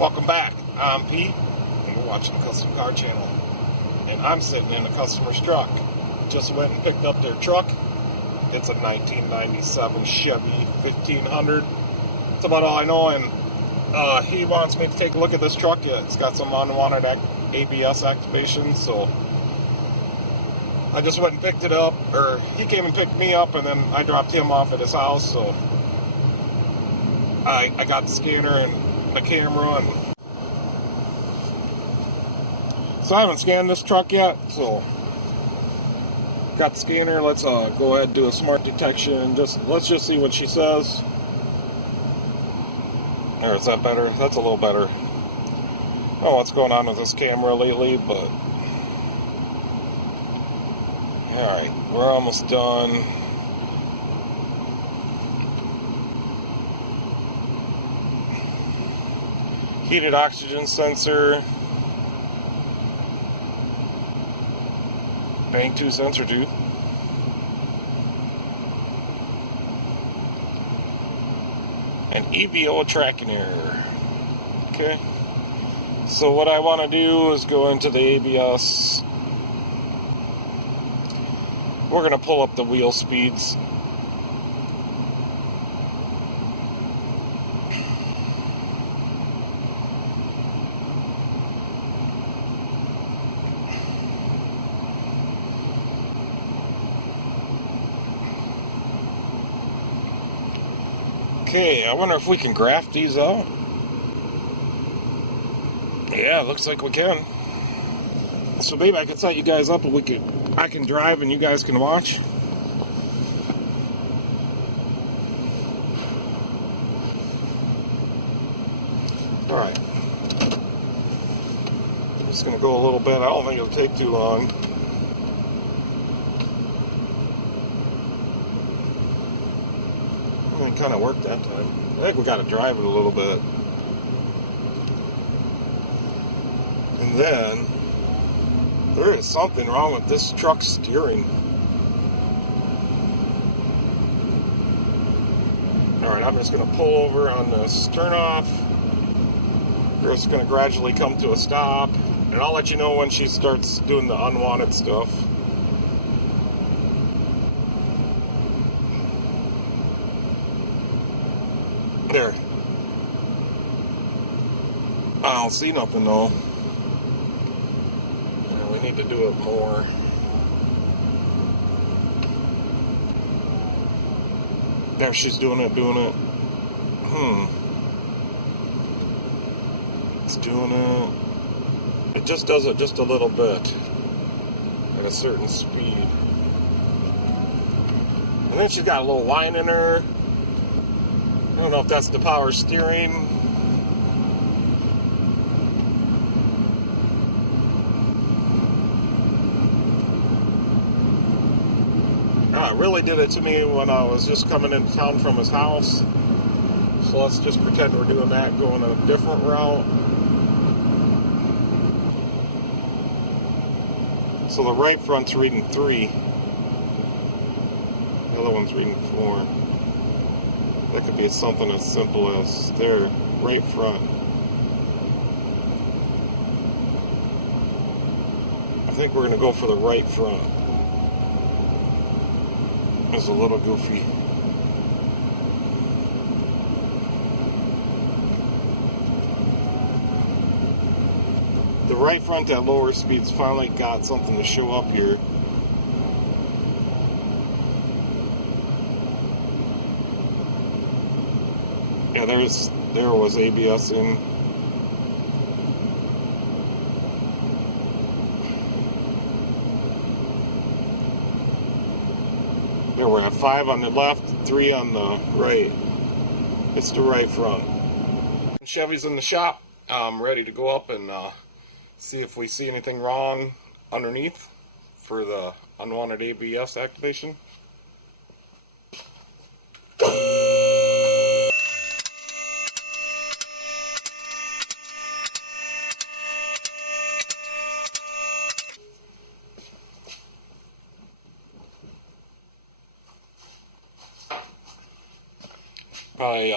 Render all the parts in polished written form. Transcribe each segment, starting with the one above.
Welcome back. I'm Pete, and we're watching the Custom Car Channel. And I'm sitting in a customer's truck. Just went and picked up their truck. It's a 1997 Chevy 1500. That's about all I know, and he wants me to take a look at this truck. It's got some unwanted ABS activation, so I just went and picked it up, or he came and picked me up, and then I dropped him off at his house, so I got the scanner and the camera, and so I haven't scanned this truck yet, so got the scanner. Let's go ahead and do a smart detection. Let's just see what she says. Or is that better? That's a little better. I don't know what's going on with this camera lately, but alright, we're almost done. Heated oxygen sensor. Bank 2 sensor tooth. An EVO tracking error. Okay. So what I want to do is go into the ABS. We're going to pull up the wheel speeds. Okay, I wonder if we can graph these out. Yeah, looks like we can. So maybe I could set you guys up and I can drive and you guys can watch. Alright. I'm just gonna go a little bit. I don't think it'll take too long. It kind of worked that time. I think we got to drive it a little bit. And then there is something wrong with this truck's steering. Alright, I'm just going to pull over on this turn off. We're just going to gradually come to a stop. And I'll let you know when she starts doing the unwanted stuff. There. I don't see nothing though. Yeah, we need to do it more. There, she's doing it. It's doing it. It just does it just a little bit. At a certain speed. And then she's got a little whine in her. I don't know if that's the power steering. It really did it to me when I was just coming into town from his house. So let's just pretend we're doing that, going a different route. So the right front's reading 3. The other one's reading 4. That could be something as simple as their right front. I think we're going to go for the right front. It's a little goofy. The right front at lower speeds finally got something to show up here. Yeah, there was ABS in. There we're at 5 on the left, 3 on the right. It's the right front. Chevy's in the shop. I'm ready to go up and see if we see anything wrong underneath for the unwanted ABS activation. Probably,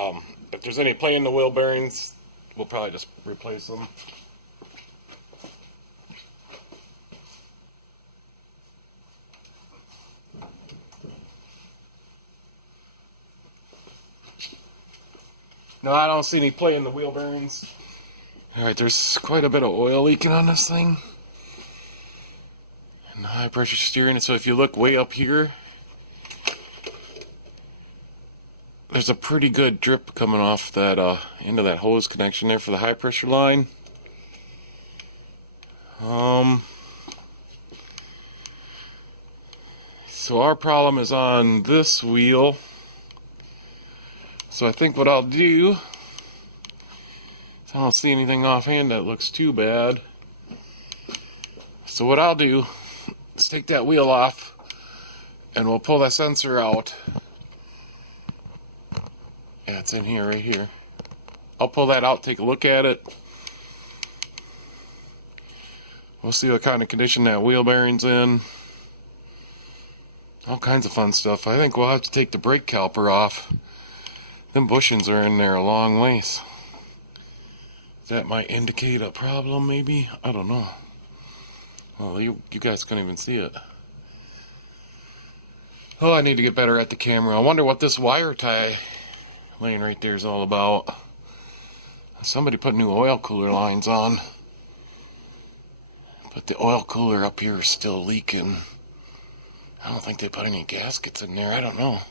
if there's any play in the wheel bearings, we'll probably just replace them. No, I don't see any play in the wheel bearings. Alright, there's quite a bit of oil leaking on this thing. And high pressure steering. So if you look way up here, there's a pretty good drip coming off that end of that hose connection there for the high pressure line. So our problem is on this wheel. So I think what I'll do, I don't see anything offhand that looks too bad. So what I'll do is take that wheel off and we'll pull that sensor out. Yeah, it's in here, right here. I'll pull that out, take a look at it. We'll see what kind of condition that wheel bearing's in. All kinds of fun stuff. I think we'll have to take the brake caliper off. Them bushings are in there a long ways. That might indicate a problem, maybe? I don't know. Well, you guys couldn't even see it. Oh, I need to get better at the camera. I wonder what this wire tie laying right there is all about. Somebody put new oil cooler lines on. But the oil cooler up here is still leaking. I don't think they put any gaskets in there. I don't know.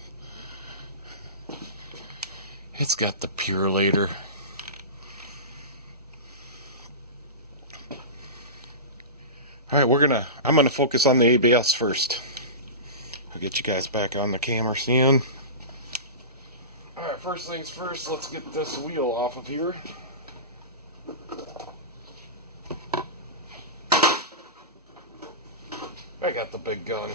It's got the Purelator. Alright, I'm gonna focus on the ABS first. I'll get you guys back on the camera soon. Alright, first things first, let's get this wheel off of here. I got the big gun.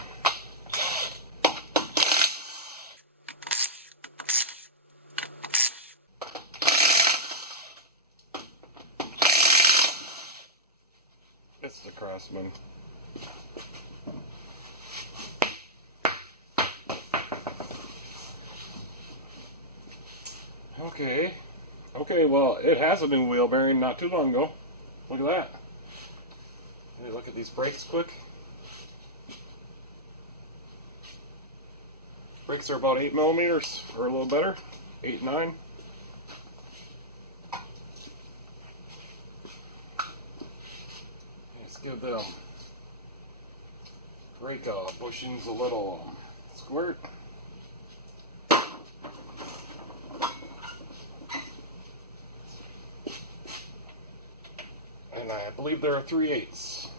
It's the Craftsman. Okay, well, it has a new wheel bearing not too long ago. Look at that. Hey, look at these brakes quick. Brakes are about 8 millimeters, or a little better. 8, 9. Let's give them brake bushings a little squirt. And I believe there are 3/8. So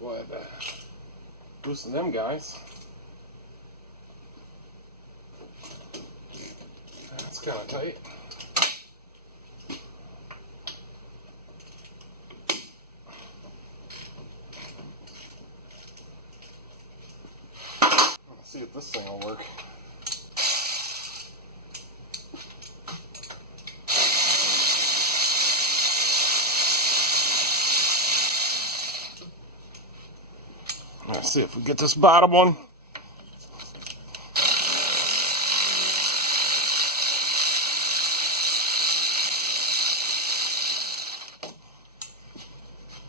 go ahead and loosen them guys. That's kind of tight. Let's see if this thing will work. Let's see if we get this bottom one.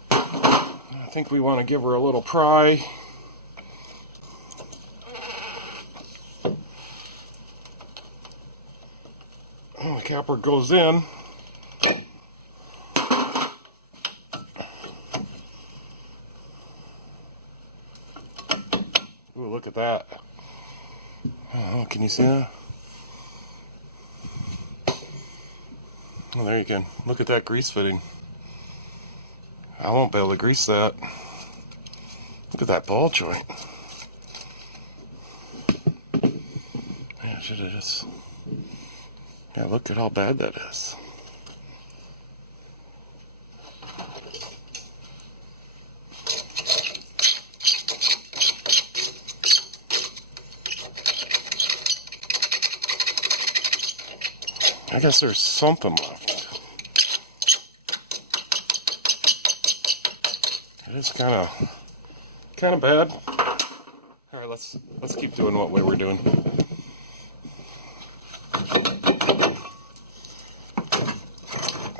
I think we want to give her a little pry. Oh, the capper goes in. Ooh, look at that. Oh, can you see that? Oh, there you can. Look at that grease fitting. I won't be able to grease that. Look at that ball joint. Yeah, should have just... Yeah, look at how bad that is. I guess there's something left. It is kind of bad. All right, let's keep doing what we were doing.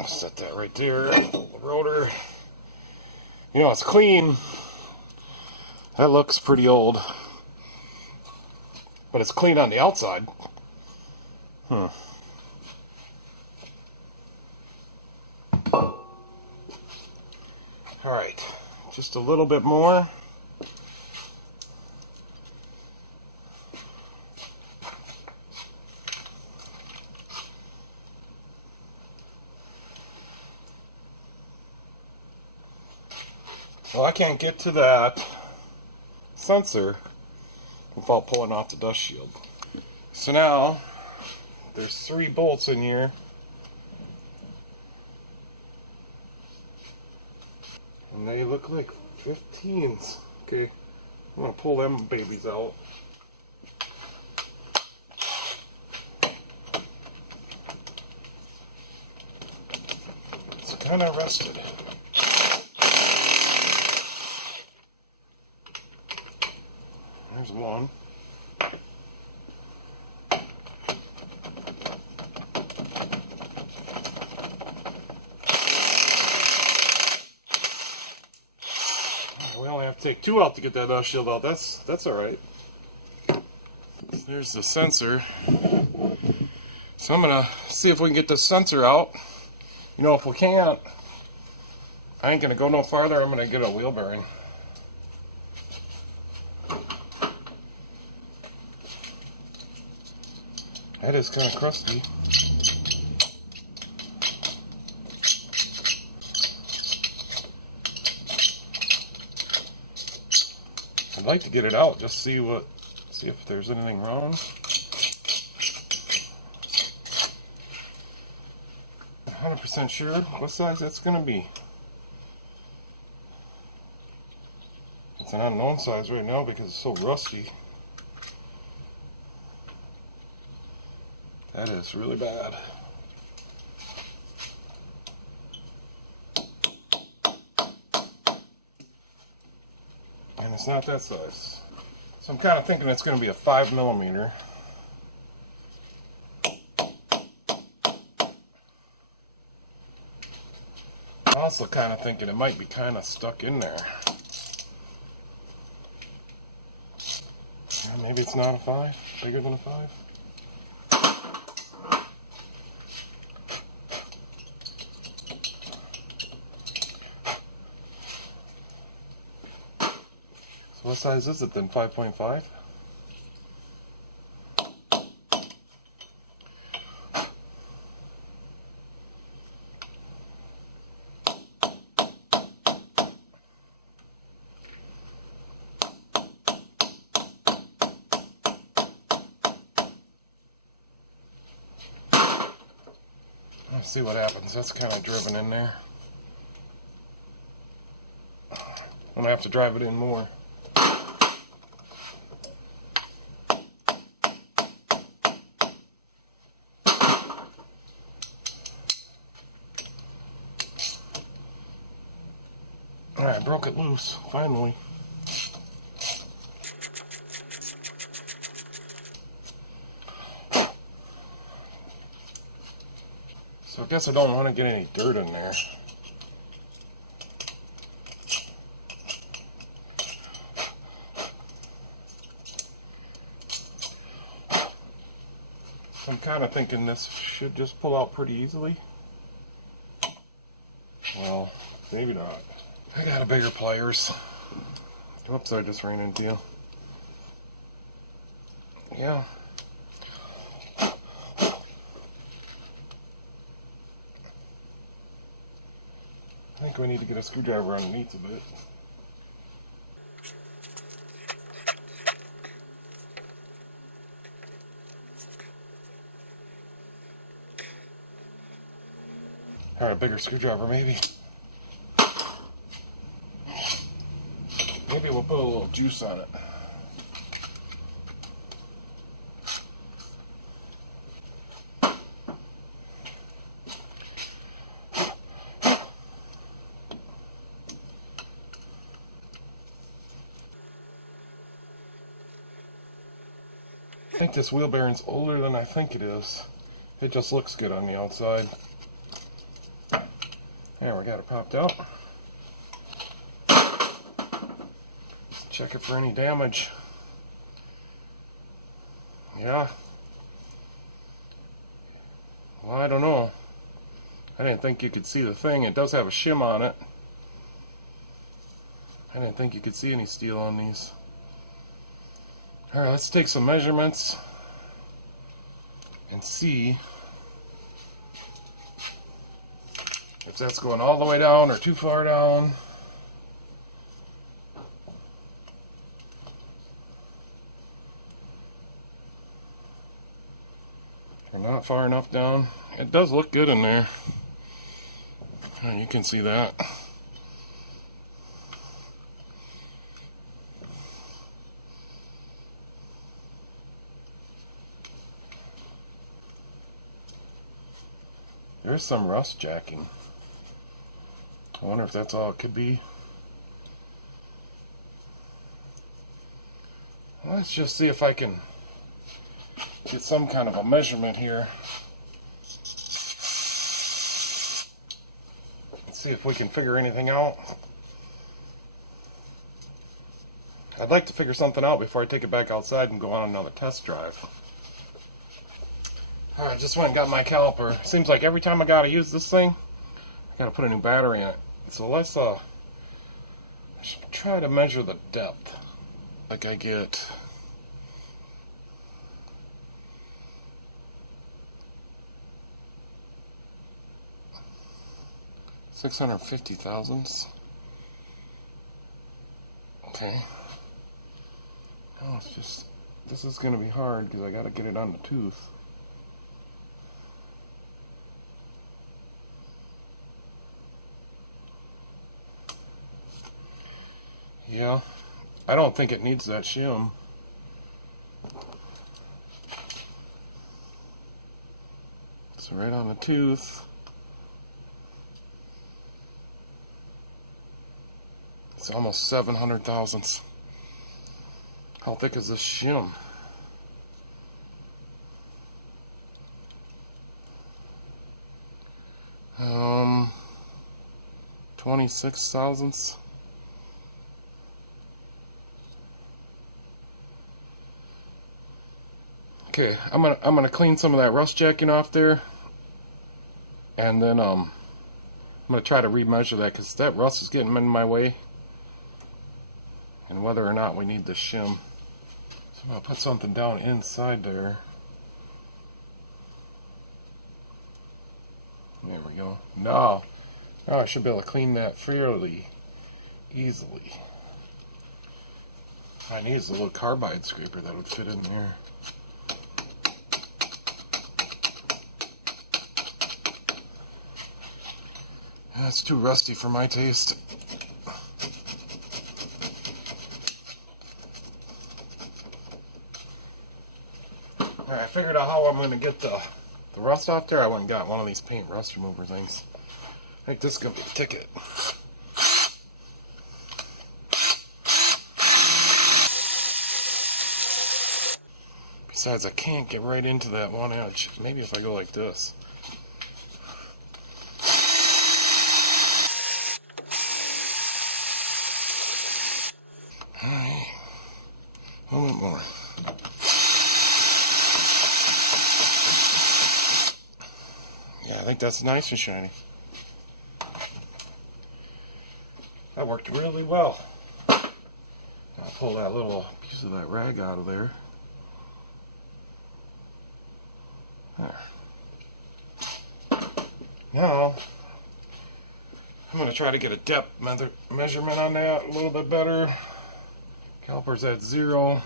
set that right there. The rotor. You know, it's clean. That looks pretty old. But it's clean on the outside. Alright, just a little bit more. Well, I can't get to that sensor without pulling off the dust shield. So now, there's 3 bolts in here. And they look like 15s. Okay, I'm gonna pull them babies out. It's kind of rusted. There's one. We only have to take 2 out to get that dust shield out. That's all right. There's the sensor. So I'm gonna see if we can get the sensor out. You know, if we can't, I ain't gonna go no farther. I'm gonna get a wheel bearing. That is kind of crusty. I'd like to get it out, just see if there's anything wrong. 100% sure what size that's going to be. It's an unknown size right now because it's so rusty. That is really bad. And it's not that size. So I'm kind of thinking it's going to be a 5mm. I'm also kind of thinking it might be kind of stuck in there. Yeah, maybe it's not a 5, bigger than a 5. So what size is it then? 5.5? Let's see what happens. That's kind of driven in there. I'm going to have to drive it in more. Alright, broke it loose, finally. So I guess I don't want to get any dirt in there. So I'm kind of thinking this should just pull out pretty easily. Well, maybe not. I got a bigger pliers. Whoops, I just ran into you. Yeah. I think we need to get a screwdriver underneath a bit. Alright, a bigger screwdriver maybe. Maybe we'll put a little juice on it. I think this wheel bearing's older than I think it is. It just looks good on the outside. There, we got it popped out. Check it for any damage. Yeah. Well, I don't know. I didn't think you could see the thing. It does have a shim on it. I didn't think you could see any steel on these. Alright, let's take some measurements and see if that's going all the way down or too far down. Or not far enough down. It does look good in there. You can see that. There's some rust jacking. I wonder if that's all it could be. Let's just see if I can get some kind of a measurement here. Let's see if we can figure anything out. I'd like to figure something out before I take it back outside and go on another test drive. Alright, just went and got my caliper. Seems like every time I gotta use this thing, I gotta put a new battery in it. So let's try to measure the depth. Like I get 650 thousandths. Okay. Oh, it's just, this is gonna be hard because I gotta get it on the tooth. Yeah, I don't think it needs that shim. So right on the tooth. It's almost 700 thousandths. How thick is this shim? Um, 26 thousandths. Okay, I'm gonna clean some of that rust jacking off there, and then I'm gonna try to remeasure that because that rust is getting in my way, and whether or not we need the shim. So I'm gonna put something down inside there. There we go. Now I should be able to clean that fairly easily. I need a little carbide scraper that would fit in there. That's too rusty for my taste. Alright, I figured out how I'm going to get the rust off there. I went and got one of these paint rust remover things. I think this is going to be the ticket. Besides, I can't get right into that one edge. Maybe if I go like this. Alright, a little bit more. Yeah, I think that's nice and shiny. That worked really well. I'll pull that little piece of that rag out of there. There. Now, I'm going to try to get a depth measurement on that a little bit better. Caliper's at 0.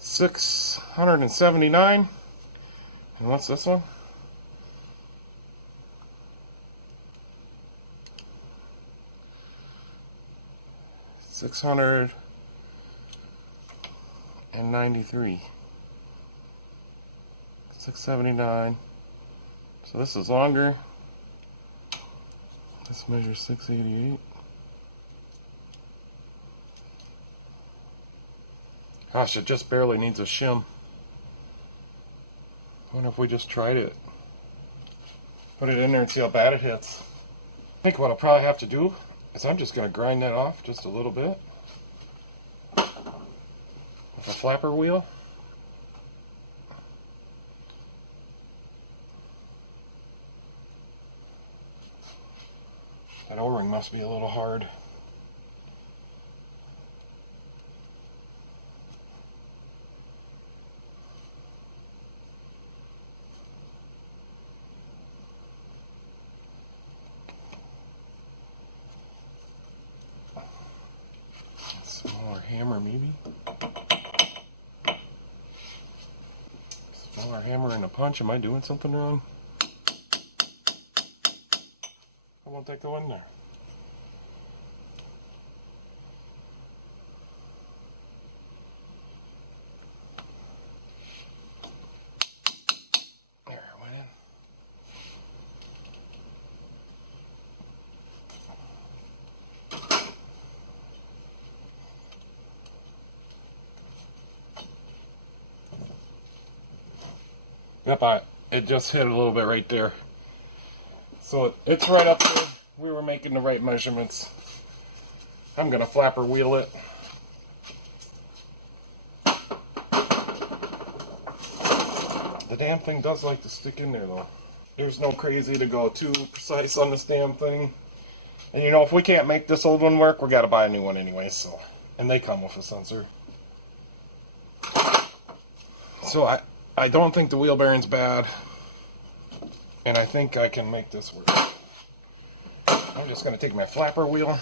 $679. And what's this one? $693. $679. So this is longer. This measures 688. Gosh, it just barely needs a shim. I wonder if we just tried it. Put it in there and see how bad it hits. I think what I'll probably have to do is I'm just going to grind that off just a little bit with a flapper wheel. That O-ring must be a little hard. Smaller hammer maybe. Smaller hammer and a punch. Am I doing something wrong? Why won't that go in there? There, it went in. Yep, it just hit a little bit right there. So it's right up there. We were making the right measurements. I'm going to flapper wheel it. The damn thing does like to stick in there though. There's no crazy to go too precise on this damn thing. And you know, if we can't make this old one work, we got to buy a new one anyway, so. And they come with a sensor. So I don't think the wheel bearing's bad, and I think I can make this work. I'm just going to take my flapper wheel.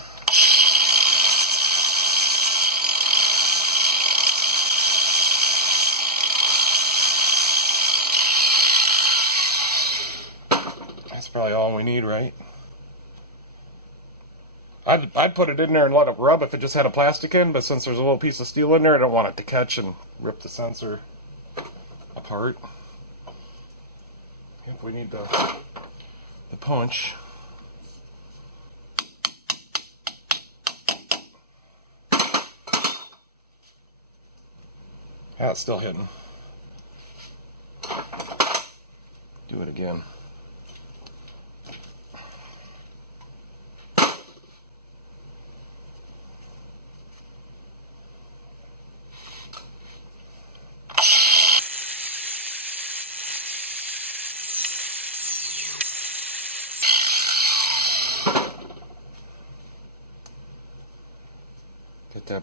That's probably all we need, right? I'd put it in there and let it rub if it just had a plastic in, but since there's a little piece of steel in there, I don't want it to catch and rip the sensor apart. Yep, we need the punch. Yeah, it's still hitting. Do it again. Get that.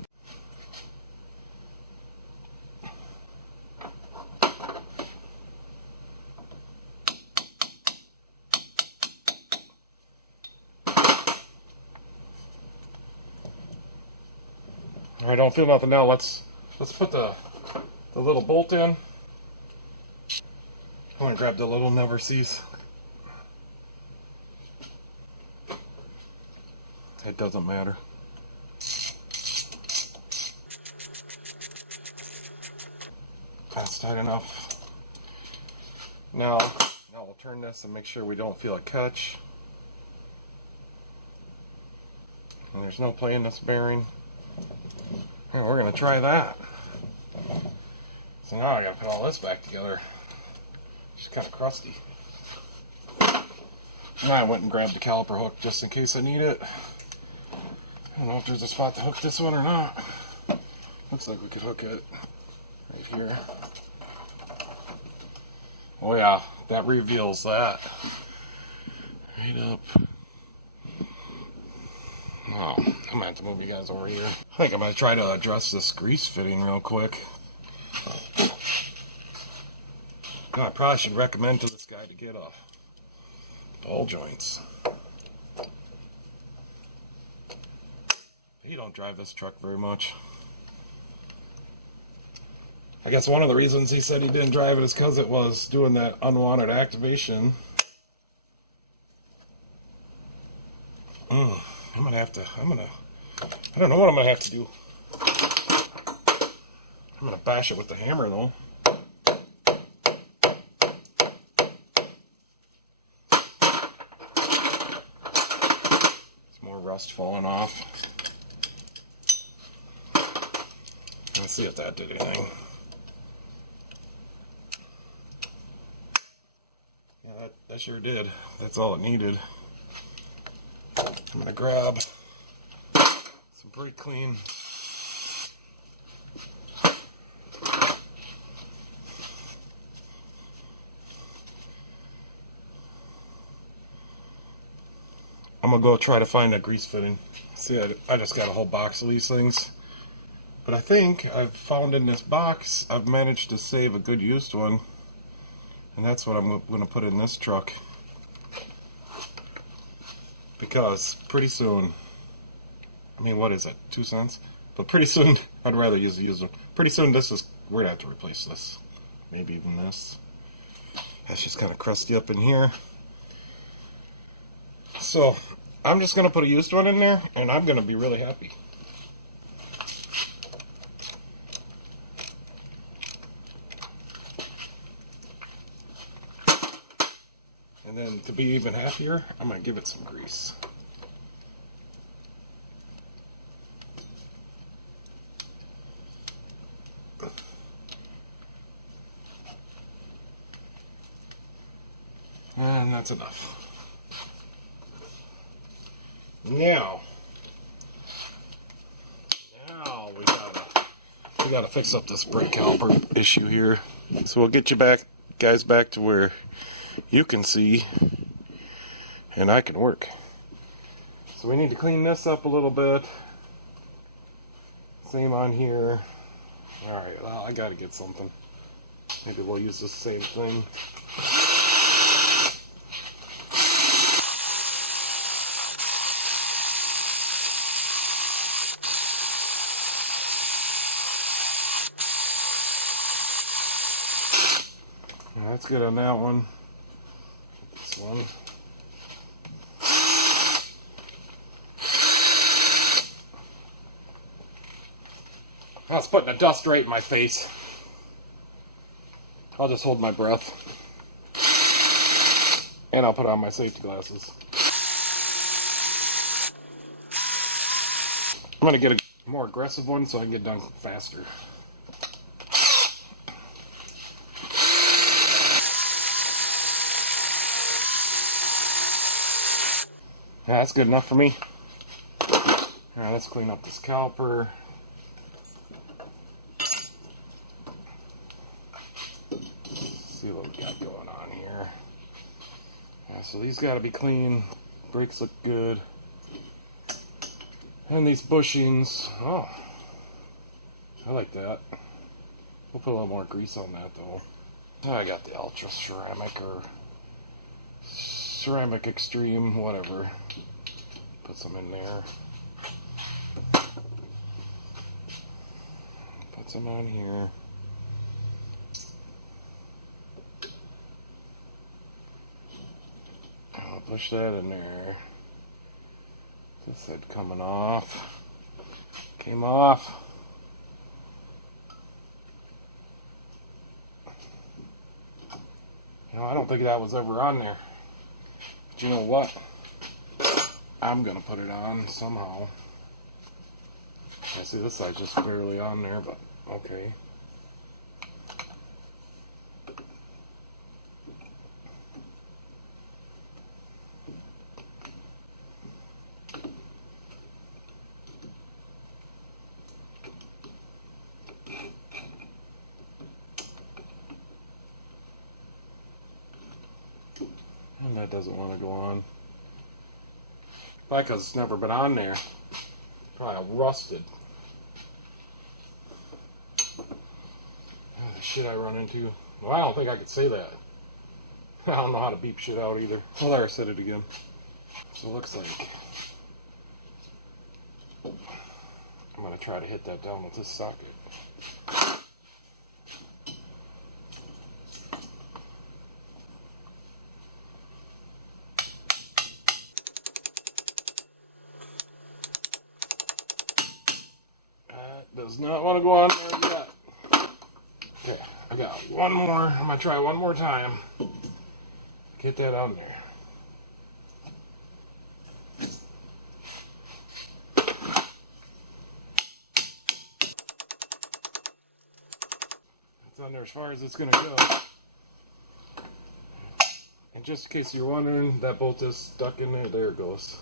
I don't feel nothing now. Let's put the little bolt in. I want to grab the little never cease. It doesn't matter. That's tight enough. Now we'll turn this and make sure we don't feel a catch. And there's no play in this bearing. Yeah, we're going to try that. So now I got to put all this back together. It's kind of crusty. Now I went and grabbed the caliper hook just in case I need it. I don't know if there's a spot to hook this one or not. Looks like we could hook it right here. Oh yeah, that reveals that. Right up. Oh, I'm gonna have to move you guys over here. I think I'm gonna try to address this grease fitting real quick. No, I probably should recommend to this guy to get a ball joints. He don't drive this truck very much. I guess one of the reasons he said he didn't drive it is because it was doing that unwanted activation. I don't know what I'm gonna have to do. I'm gonna bash it with the hammer though. It's more rust falling off. Let's see if that did anything. Yeah, that sure did. That's all it needed. I'm going to grab some brake clean. I'm going to go try to find a grease fitting. See, I just got a whole box of these things. But I think I've found in this box, I've managed to save a good used one. And that's what I'm going to put in this truck. Because pretty soon, I mean, what is it, 2 cents? But pretty soon, I'd rather use the used one. Pretty soon, we're going to have to replace this. Maybe even this. That's just kind of crusty up in here. So, I'm just going to put a used one in there, and I'm going to be really happy. And then, to be even happier, I'm going to give it some grease. And that's enough. Now we gotta fix up this brake caliper issue here. So we'll get you guys back to where you can see and I can work. So we need to clean this up a little bit. Same on here. Alright, well, I gotta get something. Maybe we'll use the same thing. That's good on that one. This one. That's putting the dust right in my face. I'll just hold my breath. And I'll put on my safety glasses. I'm going to get a more aggressive one so I can get done faster. Yeah, that's good enough for me. Alright, let's clean up this caliper. See what we got going on here. Yeah, so these got to be clean. Brakes look good. And these bushings. Oh, I like that. We'll put a little more grease on that though. I got the Ultra Ceramic or Ceramic Extreme, whatever. Put some in there. Put some on here. I'll push that in there. This side coming off. Came off. You know, I don't think that was ever on there. But you know what? I'm gonna put it on somehow. I see this side's just barely on there, but okay. And that doesn't want to go on. Probably because it's never been on there. Probably rusted. Oh, the shit I run into. Well, I don't think I could say that. I don't know how to beep shit out either. Well, there, I said it again. So it looks like I'm going to try to hit that down with this socket. Does not want to go on there yet. Okay, I got one more. I'm going to try one more time. Get that on there. on there as far as it's going to go. And just in case you're wondering, that bolt is stuck in there. There it goes.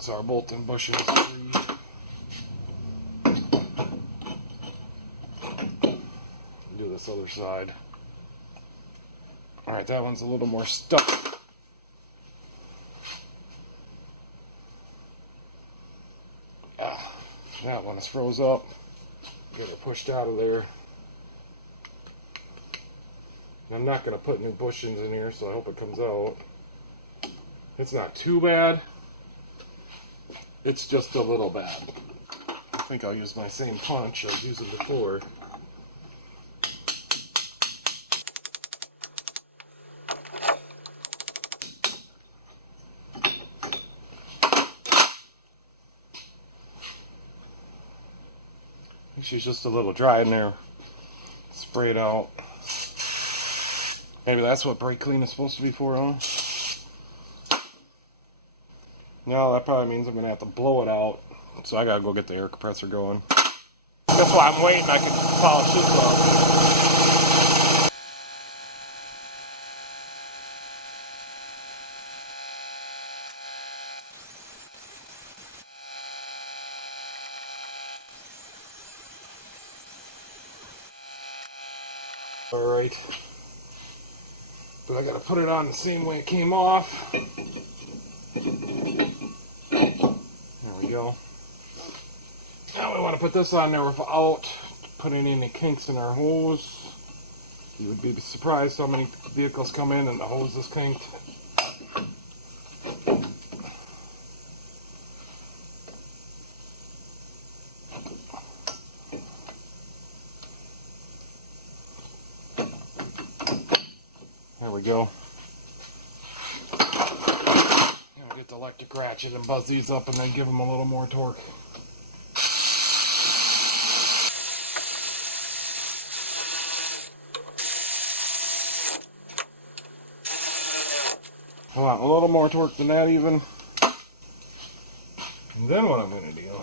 So our bolt and bushing is free. Do this other side. Alright, that one's a little more stuck. That one is froze up. Get it pushed out of there. And I'm not going to put new bushings in here, so I hope it comes out. It's not too bad. It's just a little bad. I think I'll use my same punch I was using before. She's just a little dry in there. Spray it out. Maybe that's what brake clean is supposed to be for, huh? No, that probably means I'm going to have to blow it out. So I got to go get the air compressor going. That's why I'm waiting. I can polish this off. Alright, but I gotta put it on the same way it came off. There we go. Now we want to put this on there without putting any kinks in our hose. You would be surprised how many vehicles come in and the hose is kinked. There we go. Now get the electric ratchet and buzz these up and then give them a little more torque. I want a little more torque than that even. And then what I'm going to do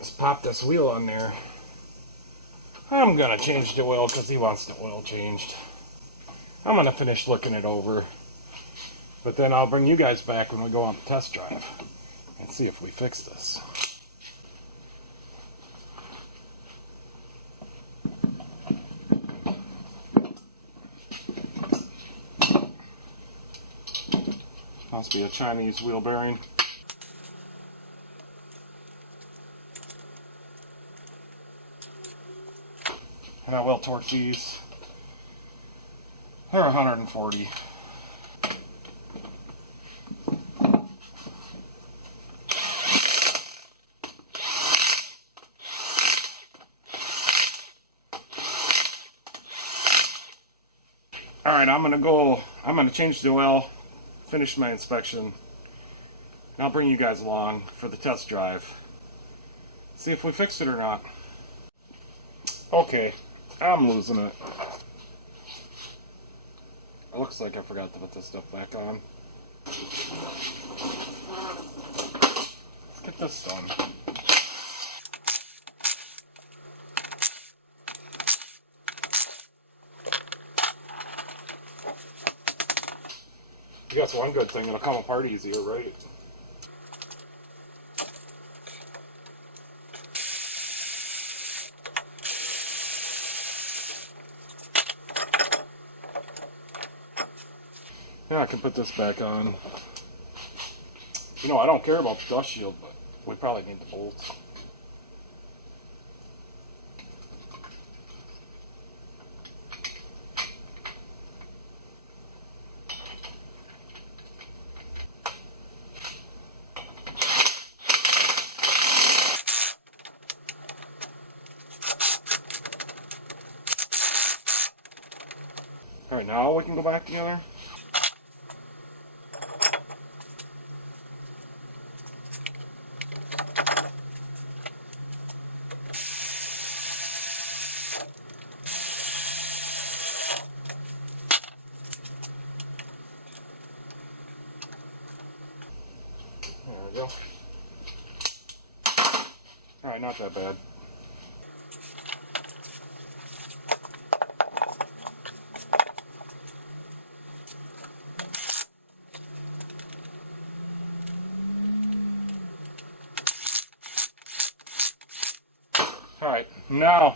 is pop this wheel on there. I'm going to change the oil because he wants the oil changed. I'm going to finish looking it over. But then I'll bring you guys back when we go on the test drive and see if we fix this. Must be a Chinese wheel bearing. And I will torque these. They're 140. Alright, I'm gonna change the oil, finish my inspection, and I'll bring you guys along for the test drive. See if we fix it or not. Okay, I'm losing it. It looks like I forgot to put this stuff back on. Let's get this done. I guess one good thing, it'll come apart easier, right? Yeah, I can put this back on. You know, I don't care about the dust shield, but we probably need the bolts. Alright, now we can go back together. There we go. Alright, not that bad. Alright, now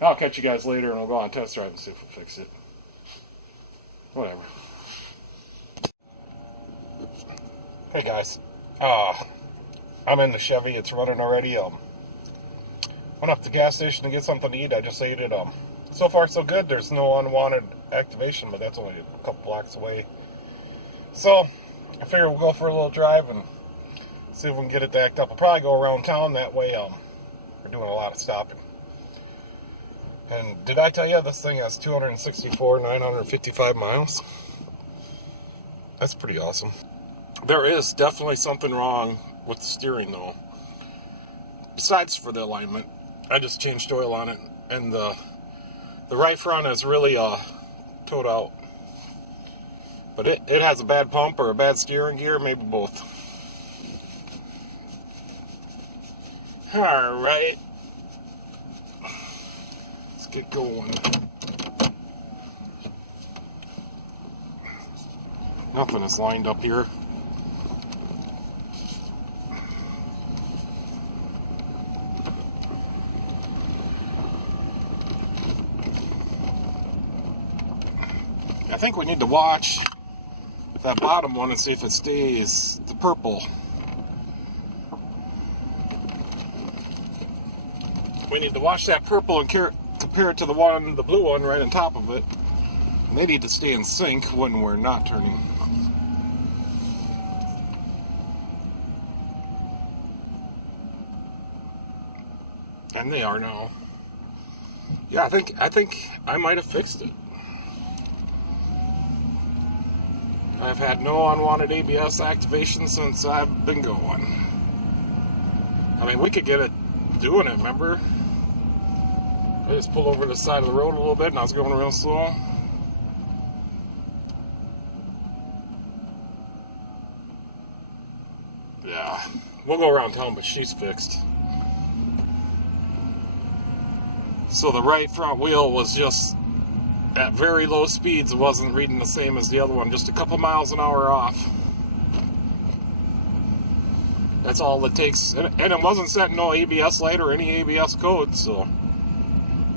I'll catch you guys later and we'll go on test drive and see if we'll fix it. Whatever. Hey guys. I'm in the Chevy, it's running already. Went up to the gas station to get something to eat. I just ate it. So far so good. There's no unwanted activation, but that's only a couple blocks away. So I figure we'll go for a little drive and see if we can get it to act up. We'll probably go around town, that way we're doing a lot of stopping. And did I tell you this thing has 264,955 miles? That's pretty awesome. There is definitely something wrong with the steering though. Besides for the alignment, I just changed oil on it, and the right front is really towed out. But it has a bad pump or a bad steering gear, maybe both. Alright. Let's get going. Nothing is lined up here. I think we need to watch that bottom one and see if it stays the purple. We need to watch that purple and compare it to the blue one right on top of it. And they need to stay in sync when we're not turning. And they are now. Yeah, I think I might have fixed it. I've had no unwanted ABS activation since I've been going. I mean, we could get it doing it, remember? I just pulled over to the side of the road a little bit and I was going real slow. Yeah, we'll go around town, but she's fixed. So the right front wheel was just at very low speeds. It wasn't reading the same as the other one, just a couple miles an hour off. That's all it takes. And it wasn't setting no ABS light or any ABS code, so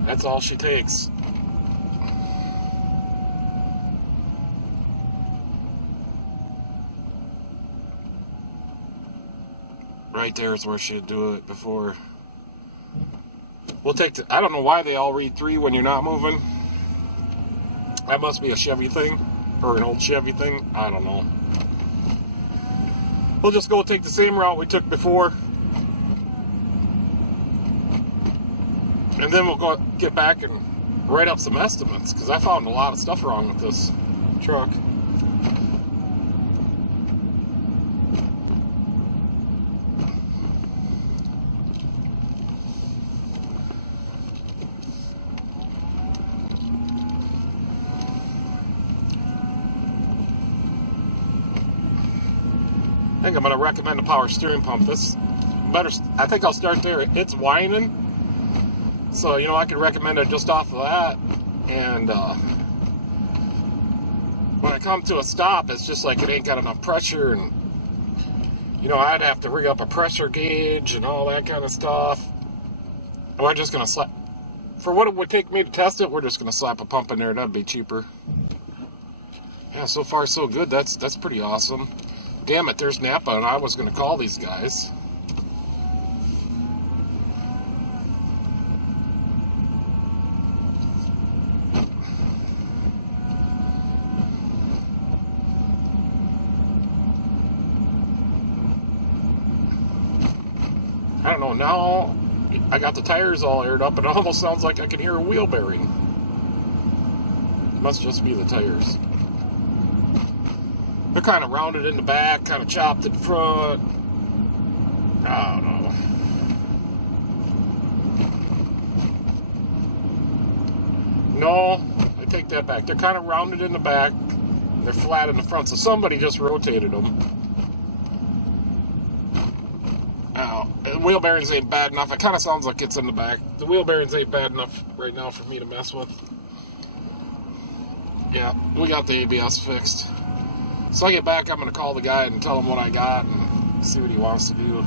that's all she takes. Right there is where she'd do it before. We'll take I don't know why they all read 3 when you're not moving. That must be a Chevy thing, or an old Chevy thing. I don't know. We'll just go take the same route we took before. And then we'll go get back and write up some estimates, because I found a lot of stuff wrong with this truck. I think I'm going to recommend a power steering pump. This better. I think I'll start there. It's whining, so you know I could recommend it just off of that. And when I come to a stop, it's just like it ain't got enough pressure, and you know I'd have to rig up a pressure gauge and all that kind of stuff. And we're just going to slap. For what it would take me to test it, we're just going to slap a pump in there. That'd be cheaper. Yeah, so far so good. That's pretty awesome. Damn it, there's Napa, and I was going to call these guys. I don't know, now I got the tires all aired up, and it almost sounds like I can hear a wheel bearing. Must just be the tires. They're kind of rounded in the back, kind of chopped in front. I don't know. No, I take that back. They're kind of rounded in the back. They're flat in the front, so somebody just rotated them. The wheel bearings ain't bad enough. It kind of sounds like it's in the back. The wheel bearings ain't bad enough right now for me to mess with. Yeah, we got the ABS fixed. So I get back, I'm going to call the guy and tell him what I got and see what he wants to do.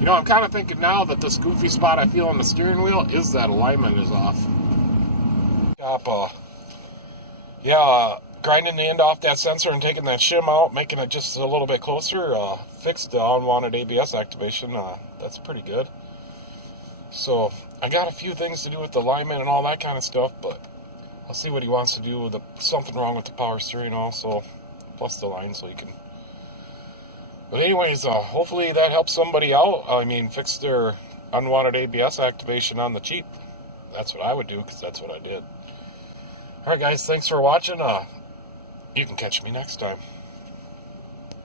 You know, I'm kind of thinking now that this goofy spot I feel on the steering wheel is that alignment is off. Grinding the end off that sensor and taking that shim out, making it just a little bit closer, fixed the unwanted ABS activation. That's pretty good. So I got a few things to do with the alignment and all that kind of stuff, but I'll see what he wants to do with something wrong with the power steering also, plus the line so he can. But anyways, hopefully that helps somebody out. I mean, fix their unwanted ABS activation on the cheap. That's what I would do, because that's what I did. Alright guys, thanks for watching. You can catch me next time.